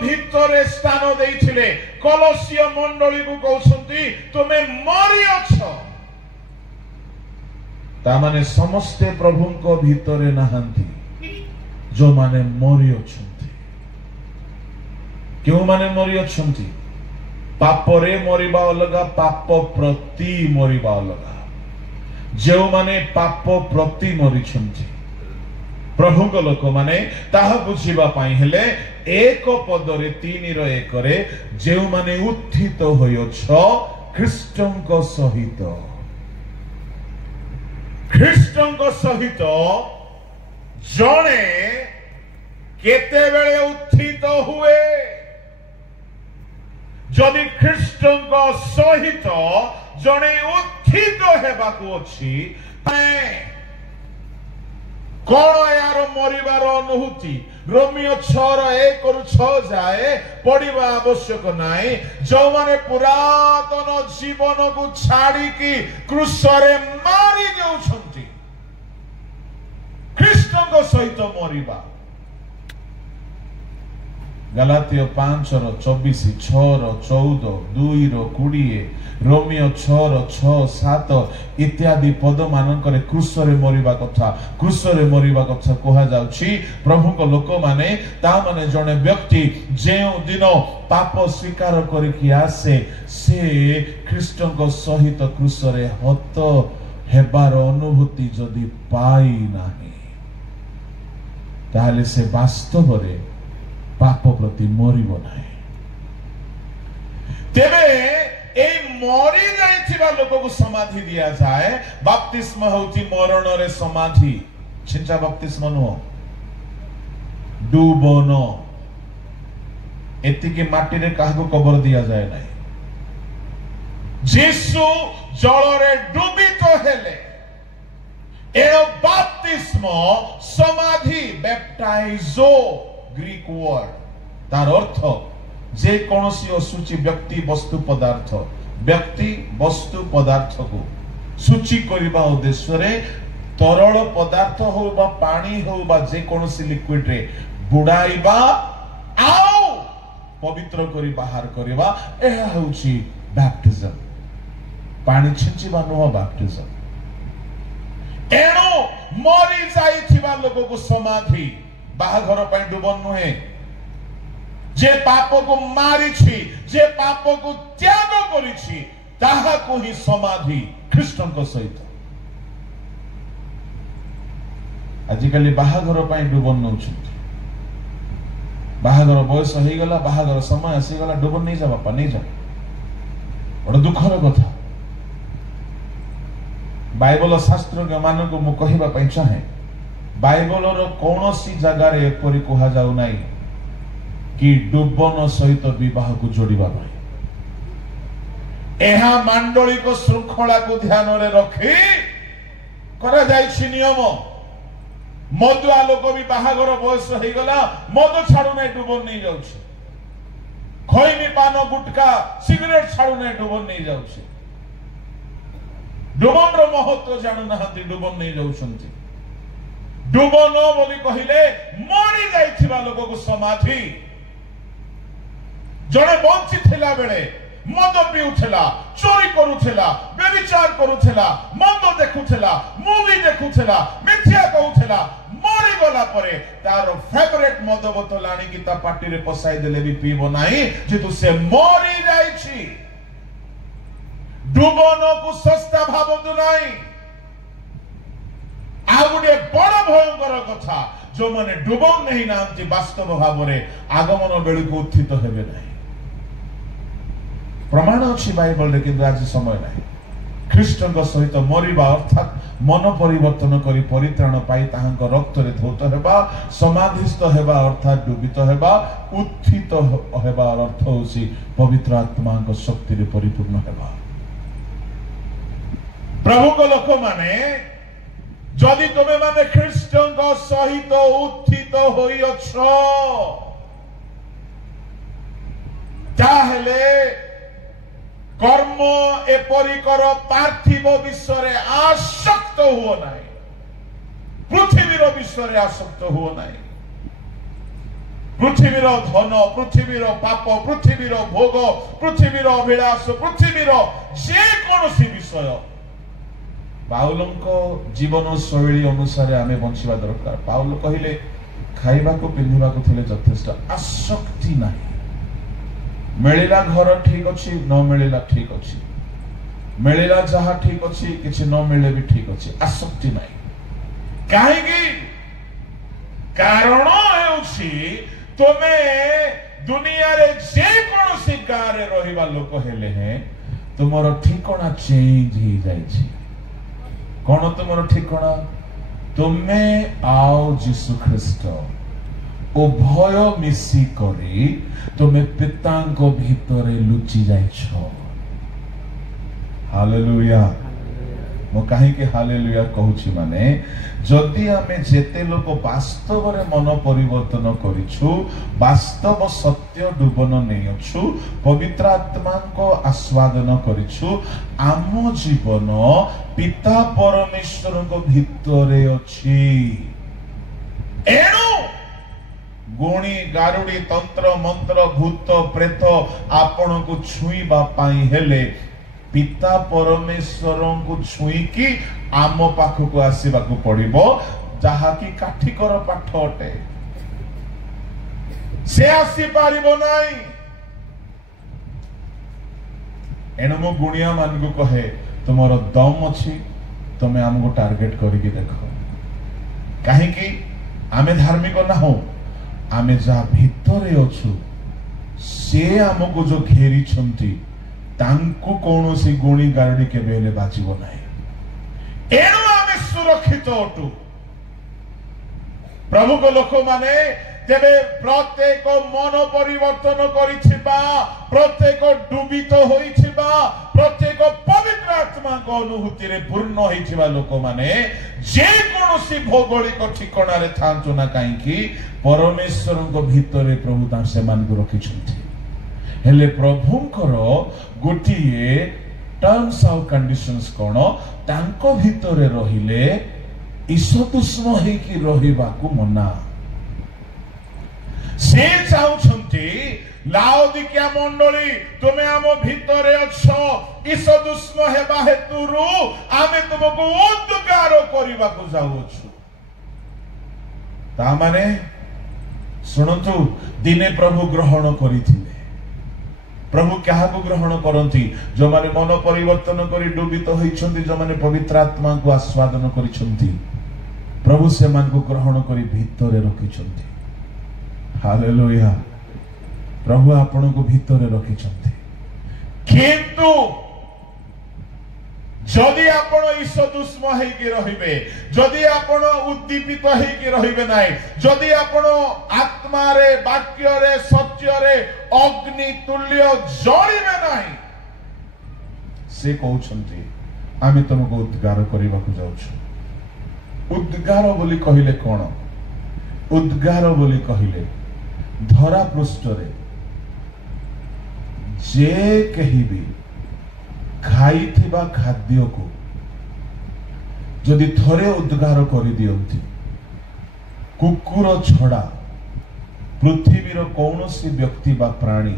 ଭିତରେ ସ୍ଥାନ ଦେଇଥିଲେ କଲୋସିୟ ମଣ୍ଡଳୀକୁ କହୁଛନ୍ତି ତୁମେ ମରିଅଛ। ତାମାନେ ସମସ୍ତେ ପ୍ରଭୁଙ୍କ ଭିତରେ ନାହାନ୍ତି, ଯୋଉମାନେ ମରିଅଛନ୍ତି। କେଉଁମାନେ ମରିଅଛନ୍ତି? ପାପରେ ମରିବା ଅଲଗା, ପାପ ପ୍ରତି ମରିବା ଅଲଗା। ଯେଉଁମାନେ ପାପ ପ୍ରତି ମରିଛନ୍ତି ପ୍ରଭୁଙ୍କ ଲୋକମାନେ ତାହା ବୁଝିବା ପାଇଁ ହେଲେ 1 ପଦରେ 3:1 ଯେଉଁମାନେ ଉତ୍ଥିତ ହୋଇଅଛ ଖ୍ରୀଷ୍ଟଙ୍କ ସହିତ। ଖ୍ରୀଷ୍ଟଙ୍କ ସହିତ ଜଣେ କେତେବେଳେ ଉତ୍ଥିତ ହୁଏ? ଯଦି ଖ୍ରୀଷ୍ଟଙ୍କ ସହିତ ଜଣେ ଉତ୍ଥିତ ହେବାକୁ ଅଛି, କଣ ଏହାର ମରିବାର ଅନୁଭୂତି? ରୋମିଓ 6:1-6 ଯାଏ ପଢିବା ଆବଶ୍ୟକ ନାହିଁ। ଯେଉଁମାନେ ପୁରାତନ ଜୀବନକୁ ଛାଡ଼ିକି କ୍ରୁଶରେ ମାରି ଦେଉଛନ୍ତି, ଖ୍ରୀଷ୍ଟଙ୍କ ସହିତ ମରିବା। ଗଲାତୀୟ 5:24, 6:14, 2:20, ରୋମିଓ 6:6-7 ଇତ୍ୟାଦି ପଦ ମାନଙ୍କରେ କ୍ରୁଶରେ ମରିବା କଥା କୁହାଯାଉଛି। ପ୍ରଭୁଙ୍କ ଲୋକମାନେ ତାମାନେ ଜଣେ ବ୍ୟକ୍ତି ଯେଉଁ ଦିନ ପାପ ସ୍ୱୀକାର କରିକି ଆସେ, ସେ ଖ୍ରୀଷ୍ଟଙ୍କ ସହିତ କ୍ରୁଶରେ ହତ ହେବାର ଅନୁଭୂତି ଯଦି ପାଇ ନାହିଁ, ତାହେଲେ ସେ ବାସ୍ତବରେ ପାପ ପ୍ରତି ମରିବ ନାହିଁ। ତେବେ এই মরি যাইଥିବା ଲୋକକୁ ସମାଧି ଦିଆଯାଏ। ବାପ୍ତିସ୍ମ ହେଉଛି ମରଣରେ ସମାଧି। ଛିଞ୍ଚା ବାପ୍ତିସ୍ମ ନୁହଁ, ଡୁବନ। ଏତିକି ମାଟିରେ କାହାକୁ କବର ଦିଆଯାଏ ନାହିଁ। ଯୀଶୁ ଜଳରେ ଡୁବିତ ହେଲେ, ଏଣୁ ବାପ୍ତିସ୍ମ ସମାଧି, ବ୍ୟାପ୍ଟାଇଜୋ ଗ୍ରୀକ ওয়ার্ড, তার অর্থ যে কৌশি অসুচি ব্যক্তি বস্তু পদার্থକୁ সূচি করিবা উদ্দেশ্যে তরল পদার্থ হোক বা পানি হোক বা যে কৌশি লিকুইড রে বুড়াইবা আও পবিত্র করি বাহার করিবা, ଏହା ହେଉଛି ব্যাপটিজম। পানি ଛିଞ୍ଚିବା ନୁହଁ ବ୍ୟାପ୍ଟିଜମ। ଏଣୁ ମରି ଯାଇଥିବା ଲୋକକୁ ସମାଧି। ବାହାଘର ପାଇଁ ଡୁବନ ନୁହେଁ। যে পাপକୁ ମାରିଛି, যে ପାପକୁ ତ୍ୟାଗ କରିଛି, ତାହାକୁ ହିଁ ସମାଧି ଖ୍ରୀଷ୍ଟଙ୍କ ସହିତ। ଆଜିକାଲି ବାହାଘର ପାଇଁ ଡୁବନ ନେଉଛନ୍ତି। ବାହାଘର ବୟସ ହେଇଗଲା, ବାହାଘର ସମୟ ଆସିଗଲା, ଡୁବନ ନେଇଯା ବାପା, ନେଇଯା। ଗୋଟେ ଦୁଃଖର କଥା। ବାଇବଲ ଶାସ୍ତ୍ରଜ୍ଞ ମାନଙ୍କୁ ମୁଁ କହିବା ପାଇଁ ଚାହେଁ, ବାଇବଲର କୌଣସି ଜାଗାରେ ଏପରି କୁହାଯାଉ ନାହିଁ कि डुबन सहित विवाह को जोड़िबा पाई। एहा मांडलिक श्रृंखला को ध्यान रे रखी करा जायछि नियम। मदुआ लोक भी बाहागर बयस हो गला, मद छाड़ू नहीं, डुबन नहीं जाउछि। खैनी पान गुटका सिगरेट छाड़ू नहीं, डुबन नहीं जाउछि। डुबन रो महत्व जानु नाहंती, डुबन नहीं जाउछंती। डुबन बोली कहिले मरि जाइथिबा लोक को समाधि। जड़े बंची थिला बेले मद पिउथिला, चोरी करुथिला, व्यभिचार करुथिला, मंद देखुथिला, मूवी देखुथिला, मिथ्या कहूथिला, मरी गला परे तार फेवरेट मद बोतल आनी की ता पार्टी रे पसाई देले भी पीबो नाही, जेतु से मरी जाइछि। डुबन को सस्ता भाबंतु नाही। आ गुटे बड़ भयंकर कथा, जो माने डुबन नहीं नांती वास्तव भाव रे आगमन बेलू को उत्थित हेबे नाही। प्रमाण अच्छी बाइबल रे, किंतु आज समय नहीं। ख्रीष्टଙ୍କ सहित मरिबा अर्थात मन परिवर्तन करी परित्राण पाई ताहांक रक्त रे धौत हेबा, समाधिस्थ हेबा अर्थात डुबित हेबा, उत्थित हेबा अर्थ होसी पवित्र आत्मांक शक्ति रे परिपूर्ण हेबा। प्रभु को लोक माने जदि तुमे माने ख्रीष्टଙ୍କ सहित उत्थित होइअछ, ताहेले कर्म एपरिकर पार्थिव विश्व रे आसक्त हुओ नाही, पृथ्वीर विश्व रे आसक्त हुओ नाही। पृथ्वीर धन पृथ्वीर पाप पृथ्वीर भोग पृथ्वीर अभिलाष पृथ्वीर जेकोसी विषय पाउलंको जीवन शैली अनुसार आमे बंचिबा दरकार। पाउल कहिले खाइबा को पिंधिबा को थिले यथेष्ट आसक्ति नाही। मिलिला घर ठीक अछि न मिलिला ठीक अछि, मिलिला जहा ठीक अछि किछि न मिले भी ठीक अछि, आसक्ति नाही। काहेकि कारण हेउछि तुमे दुनिया रे जे कोनोसी गारे रहिबा लोक हेले हैं तुमरो ठिकाना चेंज ही जाइछि। कोन तुमरो ठिकाना? तुमे आओ यीशु ख्रीष्ट उभय मिसी करी तुमे पितांको भितरे लुचि जाइछो। हालेलुया। मो कहीं के हालेलुया कहूछि माने जदि आमे जेते लोक वास्तव रे मन परिवर्तन करिछु, वास्तव सत्य डुबन नै अछु, पवित्र आत्मा को आस्वादन करिछु, आम जीवन पिता परमेश्वर को भितरे अछि। एणु गुणी गारुडी तंत्र मंत्र भूत प्रेत आपण को छुईबा पाई हेले पिता परमेश्वर को छुई की आम पाख को आसीबा को पड़िबो, जहा की काठिकर पाठ अटे। से आसी पारिबो नाही। एणु मो गुणिया मान को कहे तुमरो दम अछि, तुमे हमको टार्गेट करिकी देखो। काहे कि आमे धार्मिक ना हो, आमे जा भितरे अछु से हमको जो घेरी छंती तांको कोनोसी गुणी गारडी के बेले बाजिबो नाही। एणु आमे सुरक्षित अटु। प्रभु को लोक माने तेबे प्रत्येक मन परिवर्तन करिछिबा, प्रत्येक डुबित होइछिबा, प्रत्येक पवित्र आत्मा को अनुभूति रे पूर्ण होइछिबा लोक माने जे कोनोसी भौगोलिक ठिकाना रे थांतु ना काई कि परमेश्वर को भितरे प्रभु ता सेमान को रखिछन्ति। हेले प्रभुंकर गोटिए टर्म्स और कंडीशंस कोन तांको भितरे रहिले ईशतुष्म हेकी रहिबा को मना। से चाहुछन्ति लाउदिकिया मंडली तुमे आम भितरे अछो, ईशतुष्म हेबा हेतुरु आमे तुमको उद्गार करिबा को जाउछु। ता माने सुनतु दिने प्रभु ग्रहण करिथिले। प्रभु क्या को ग्रहण करती? जो माने मन परिवर्तन करी डुबित होइछन्ति, जो माने पवित्र आत्मा को आस्वादन करिछन्ति, प्रभु से मान को ग्रहण करी भितरे रखिछन्ति। हालेलुया। प्रभु आपण को भितरे रखिछन्ति। किंतु जदि आपण ईशतुष्म हेकी रहिबे, जदि आपण उद्दीपित हेकी रहिबे नाही, जदि आपण आत्मा रे वाक्य रे सत्य रे अग्नि तुल्य जळिबे नाही, से कहउछन्ति आमे तुमको उद्गार करिबा को जाउछु। उद्गार बोली कहिले कोन? उद्गार बोली कहिले धरा पृष्ठ रे जे कहिबी खाई थिबा खाद्य को जदि थरे उद्गार करि दियंती, कुकुर छड़ा पृथ्वीर कौनसी व्यक्ति बा प्राणी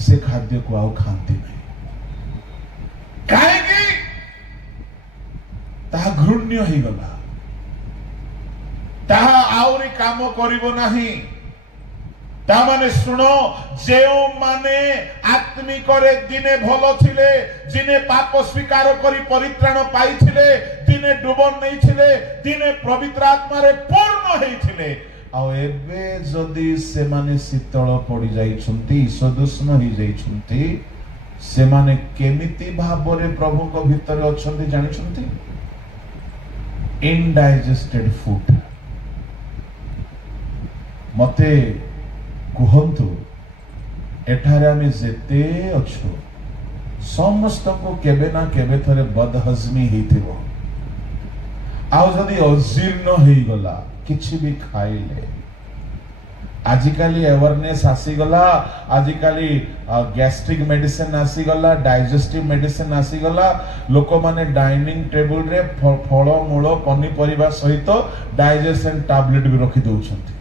से खाद्य को आउ खांती नहीं। काहेकि ताहा घृण्य ही गला, ताहा आउरी काम करिबो नाही। ता माने सुनो, जेउ माने आत्मिक रे दिने भलो थिले, जिने पाप स्वीकार करी परित्राण पाई थिले, दिने डुबन नहीं थिले, दिने पवित्र आत्मा रे पूर्ण हेई थिले, आ एबे जदि से माने शीतल पड़ी जाई छुंती, सदुष्म ही जाई छुंती, से माने केमिति भाबरे प्रभु को भीतर अछंती जानि छुंती? इनडाइजेस्टेड फूड। मते कुहंतु एठारे आमे जेते अछु समस्त को केबे ना केबे थरे बदहजमी हेथिबो, आउ जदि अजीर्ण हेई गला किछि भी खाइले। आजिकाली अवेयरनेस आसी गला, आजिकाली गैस्ट्रिक मेडिसिन आसी गला, डाइजेस्टिव मेडिसिन आसी गला। लोक माने डाइनिंग टेबल रे फल मूल पनीपरिबा सहित डाइजेशन टैबलेट भी रखि दउछंती।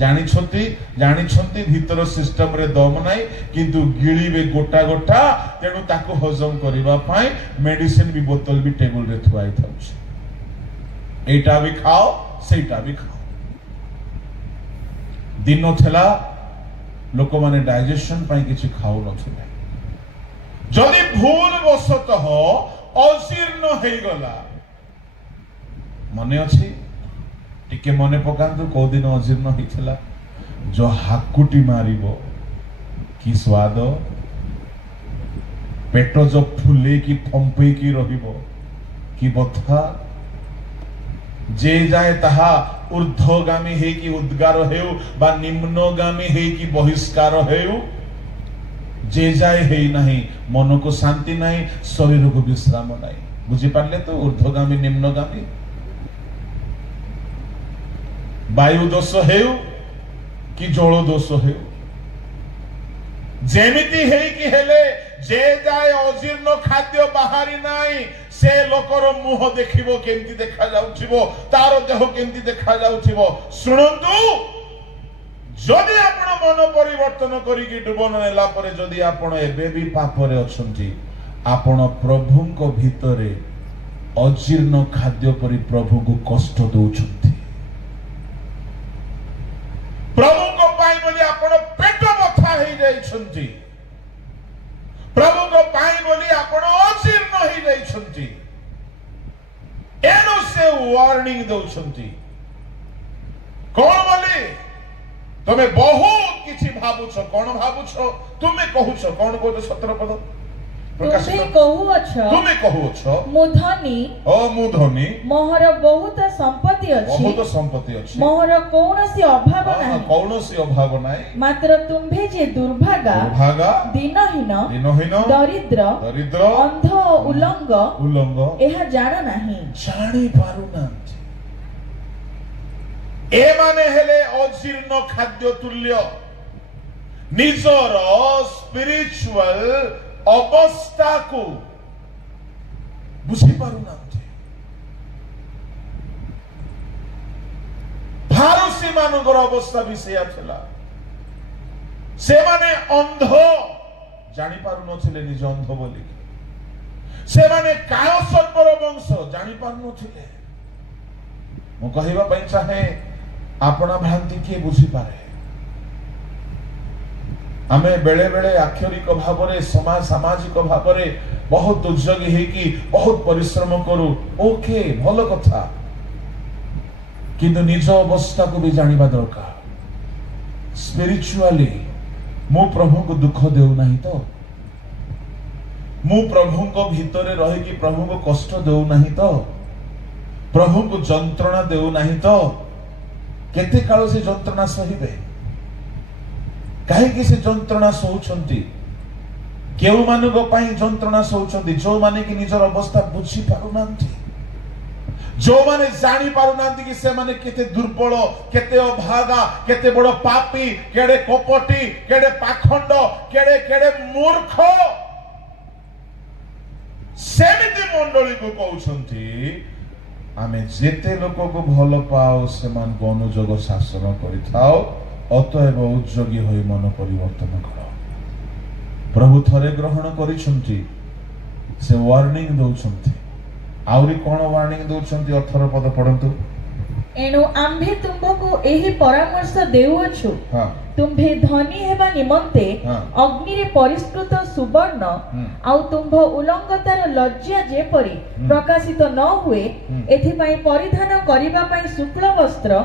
ଜାଣିଛନ୍ତି ଭିତର ସିଷ୍ଟମ ରେ ଦମ ନାହିଁ କିନ୍ତୁ ଗିଳିବେ ଗୋଟା ଗୋଟା ତେଣୁ ତାକୁ ହଜମ କରିବା ପାଇଁ ମେଡିସିନ ବି ବୋତଲ ବି ଟେବୁଲ ରେ ଥୁଆ ହେଇଥାଉଛି ଏଇଟା ବି ଖାଅ ସେଇଟା ବି ଖାଅ ଦିନ ଥିଲା ଲୋକମାନେ ଡାଇଜେସନ ପାଇଁ କିଛି ଖାଉନଥିଲେ ଯଦି ଭୁଲ ବଶତଃ ଅଜୀର୍ଣ୍ଣ ହେଇଗଲା ମନେ ଅଛି ଟିକେ ମନେ ପକାନ୍ତୁ କୋଉ ଦିନ ଅଜୀର୍ଣ୍ଣ ହେଇଥିଲା जो हाकुटी मारिबो कि स्वाद पेट जो फुले की फंपे की रहिबो कि बथा जे जाए ताहा ऊर्ध्वगामी हे कि उद्गार हेउ बा निम्नगामी हे कि बहिष्कार हेउ जे जाए हे नहीं मन को शांति नहीं शरीर को विश्राम नहीं बुझी पारले तो ऊर्ध्वगामी निम्नगामी वायु दोष हेउ कि जल दोष हेउ जेमिति हे कि हेले जे जाए अजीर्ण खाद्य बाहरी नाही से लोकर मुह देखिबो केमति देखा जाउथिबो तार देह केमति देखा जाउथिबो सुनंतु जदि आपण मन परिवर्तन करिकि डुबन नेला परे जदि आपण एबे भी पाप रे अछंती आपण प्रभु को भीतरे अजीर्ण खाद्य परि प्रभु को कष्ट दउछंती प्रभु को पाई बोली आपण पेट बथा हे जाइछंती प्रभु को पाई बोली आपण अजीर्ण हे जाइछंती एनो से वार्निंग दउछंती कोन बोली तमे बहुत किछि भाबुछ कोन भाबुछ तुमे कहूछ कोन कहू 17 पद तुमे कहूछ मुधनी ओ मुधनी मोहर बहुत संपत्ति अछि मोहर कौनसी अभाव नाही मात्र तुम्भे जे दुर्भागा दिनहीन दरिद्र अंध उलंग एहा जान नाही जानि पारु नांती ए माने हेले अजीर्ण खाद्य तुल्य निजर स्पिरिचुअल अवस्था को बुझी पारु नांती फारसी मानकर अवस्था भी सेया थिला से माने अंध जानि पारु नथिले निज अंध बोली से माने काय सर्पर वंश जानि पारु नथिले मु कहिबा पई चाहे आपना भ्रांति के बुझी पारे आमे बेले बेले आक्षरिक भावरे समाज सामाजिक भावरे बहुत उद्योगी है कि बहुत परिश्रम करू ओके भलो कथा किंतु निज अवस्था को भी जानिबा दरकार स्पिरिचुअली मु प्रभु को दुख देउ नहीं तो मु प्रभु को भीतरे रही कि प्रभु को कष्ट देउ नहीं तो प्रभु को जंत्रणा देउ नहीं तो केते काल से जंत्रणा सहिबे कहीं से जंत्रणा सोचंती केउ मानको पाई जंत्रणा सोचंती जो माने कि निजर अवस्था बुझी पारु नांती जो माने जानी पारु नांती कि से माने केते दुर्बल केते अभागा केते बड़ पापी केडे कपटी केडे पाखंड केडे केडे मूर्ख सेमिति मंडली को कहउछंती आमे जेते लोक को भलो पाओ सेमान को अनुजोग शासन करिथाओ अतएव उद्योगी होई मन परिवर्तन कर प्रभु थरे ग्रहण करिसंती से वार्निंग दउछंती आउरी कोन वार्निंग दउछंती 18 पद पढंतु एनु आम्भे तुमको एही परामर्श देउछु तुम्भे धनी हेबा निमंते अग्नि रे परिष्कृत सुवर्ण आउ तुम्भ उलंगतार लज्जा जेपरि प्रकाशित न हुए एथि पई परिधान करिबा पई शुक्ल वस्त्र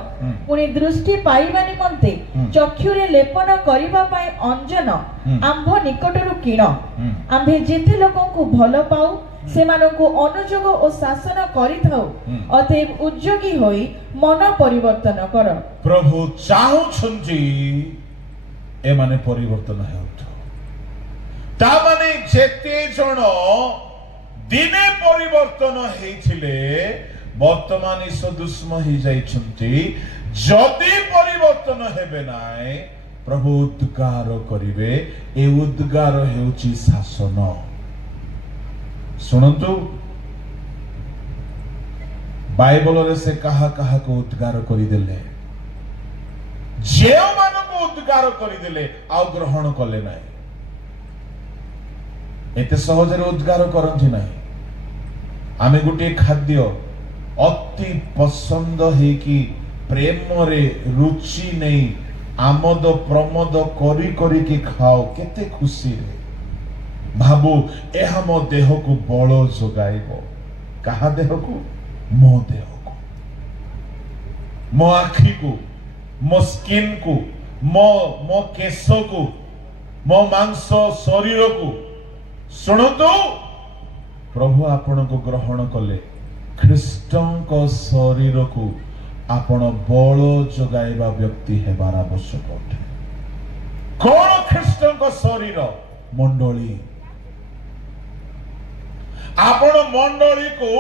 पुनि दृष्टि पाइबा निमंते चक्षु रे लेपन करिबा पई अंजन आम्भ निकटरु किण आम्भे जेते लोकन को भलो पाऊ सेमानको अनुजोग ओ शासन करिथाउ अतएव उद्योगी होई मन परिवर्तन कर प्रभु चाहुछंती ए माने परिवर्तन हेउथ ता माने जेते जण दिने परिवर्तन हेइथिले वर्तमान सदुष्म ही जाइछंती जदि परिवर्तन हेबे नाय प्रभु उद्गार करिवे ए उद्गार हेउची शासन सुनंतु बाइबल रे से कहा को उद्गार करी देले जे मानक उद्गार करदेले आ ग्रहण कले ना एते सहजरे उद्गार करती ना आमे गोटे खाद्य अति पसंद है कि प्रेम रे रुचि नहीं आमद प्रमोद करी करी की खाओ केते खुशी रे भाबो एहा मो देह को बल जोगाइबो कहा देह को मो देह को मो आखी को मो स्किन को मो केश को मो मांस शरीर को सुनतु प्रभु आपण को ग्रहण कले ख्रीष्टन को शरीर को आपण बल जोगाइबा व्यक्ति हेबार आवश्यक अटे कौन ख्रीष्टन को शरीर मंडली आपण मंडली को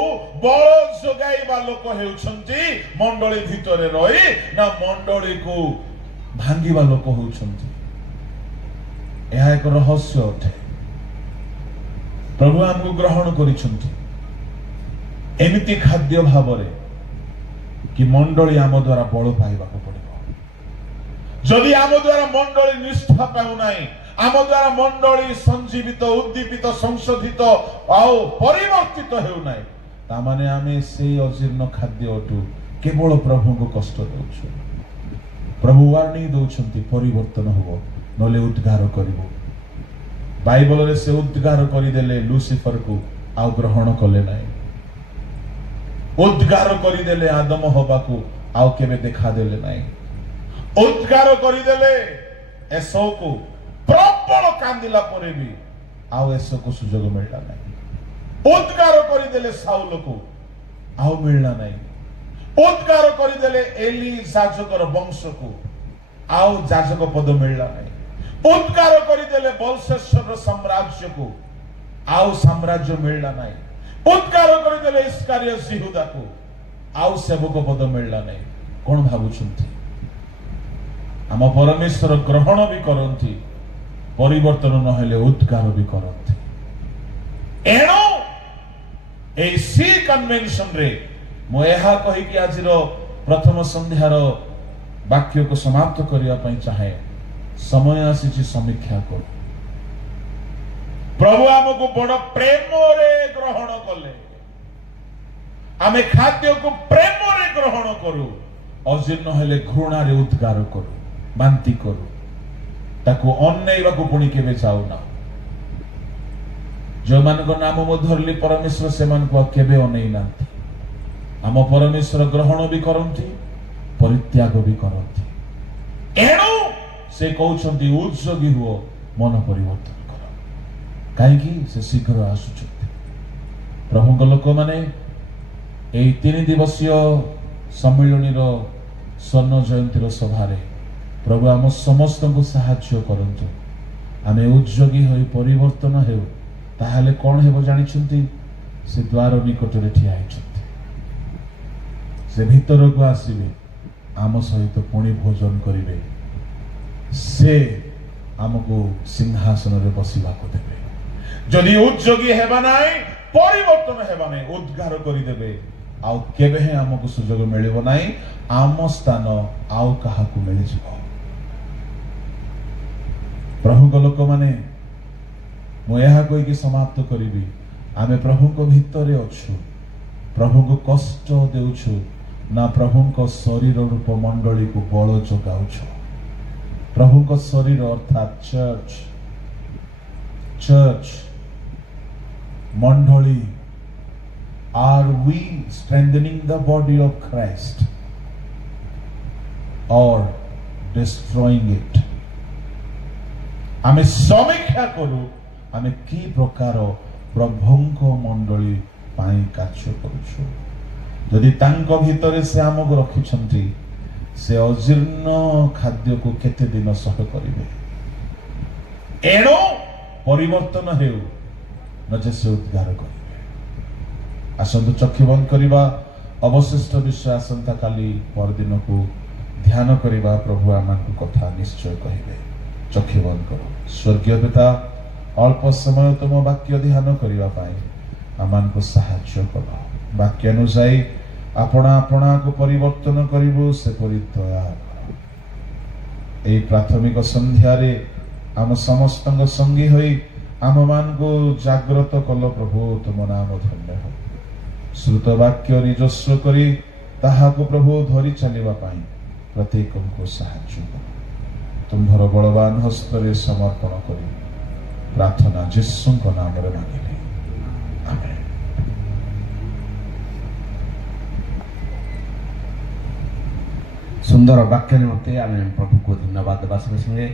बल जोगाइबा लोक हेउछंती मंडली भितरे रही ना मंडली को भांगिबा लोक होउछंती यह एक रहस्य अटे प्रभु हमको ग्रहण करिछंती एमिति खाद्य भावरे कि मंडली आम द्वारा बल पाइबा पड़ो जदि आम द्वारा मंडली निष्ठा पाऊ नहीं आम द्वारा मंडली संजीवित उद्दीपित संशोधित आउ परिवर्तित हेउ नहीं तामाने आमे से अजीर्ण खाद्य अटू केवल प्रभु को कष्ट दउछु प्रभु वार्निंग दउछंती परिवर्तन होबो नले उद्गार करिवो बाइबल रे से उद्गार करि देले लूसीफर को आउ ग्रहण कले नहीं उद्गार करिदेले आदम हवा को आउ केबे देखा देले नहीं उद्गार करिदेले एसो को प्रबल कांदिला परे भी आउ एसो को सुजोग मिलला नहीं उद्गार करिदेले साउल को आउ मिलला नहीं उद्गार करिदेले एली याजकर वंश को आउ याजक पद मिलला नहीं उद्गार करिदेले बलशेश्वर साम्राज्य को आउ साम्राज्य मिलला नहीं उद्गार करदेले इस्कारियोत यहूदा को आउ सेवक पद मिलला नहीं कौन भाबुछंती आम परमेश्वर ग्रहण भी करंती परिवर्तन नहेले उद्गार भी करंती एणो ए सी कन्वेंशन रे मो एहा कहि कि आजिर प्रथम संध्यार वाक्य को समाप्त करिया पई चाहे समय आसी समीक्षा करू प्रभु आमको बड़ प्रेम रे ग्रहण कले आमे खाद्य को प्रेम रे ग्रहण करू अजीर्ण हेले घृणा रे उद्गार करू बांती करू ताको अनैवा को पुणी केबे जाउना जो मान को नाम मो धरली परमेश्वर से मान को केबे अनै नांती आम परमेश्वर ग्रहण भी करंती परित्याग भी करंती एणु से कहउछंती उद्योगी हुओ मन परिवर्तन कहीं से शीघ्र आसुच प्रभु लोक मैंने 3 दिवसीय सम्मिलनी स्वर्ण जयंती सभारे प्रभु आम समस्त को साहाय्य करंतु आमे उद्योगी होई परिवर्तन हेउ ताहाले कोन हेबो जानिछंती से द्वार निकट रे ठिया आइछंती से भीतर को आसीबे आम सहित पुणी भोजन करिवे से आमको सिंहासन रे बसिबा को देबे जदि उद्योगी हेबा नाही परिवर्तन हेबा नाही उद्गार करि देबे आउ केबे हे हमको सुजोग मिलिबो नाही आम स्थान आउ काहा को मिलि जिवो प्रभु को लोक माने मो एहा कोइ कि समाप्त करिबी आमे प्रभु को भितरे अछु प्रभु को कष्ट देउछु ना प्रभु को शरीर रूप मंडली को बल जोगाउछु प्रभु को शरीर अर्थात चर्च मंडली are we strengthening the body of Christ or destroying it आमे समीक्षा करू आमे की प्रकार प्रभुंको मंडली पाई कार्य करूछु यदि तांको भितरे से आमको रखिछंती से अजीर्ण खाद्य को केते दिन सह करिवे एणो परिवर्तन हेउ नजे से उद्गार करिवे आसंतु चक्षु बंद करिबा अवशिष्ट विषय आसंता काली परदिन को ध्यान करिबा प्रभु आमानकु कथा निश्चय कहिबे चक्षु बंद करो स्वर्गीय पिता अल्प समय तुम वाक्य ध्यान करिबा पाई आमानकु सहाय्य करो वाक्य अनुसाई आपणा आपणा को परिवर्तन करिबो से परि दया करो এই প্রাথমিক সন্ধ্যারে আম সমস্ত সঙ্গী হই আম মান জাগ্রত কল প্রভু তুম নাম ধন্য হোক। শ্রুত বাক্য নিজস্ব করি তাহাকু প্রভু ধরি চালিবা পাই প্রত্যেকଙ୍କୁ সাহায্য কর। তুম্ভর বলবান হস্তরে সমর্পণ করি প্রার্থনা যিশুଙ୍କ নামରେ মাগিলে, আমেন। ସୁନ୍ଦର ବାକ୍ୟ ନିମନ୍ତେ ଆମେ ପ୍ରଭୁଙ୍କୁ ଧନ୍ୟବାଦ ଦେବା ସଙ୍ଗେ ସଙ୍ଗେ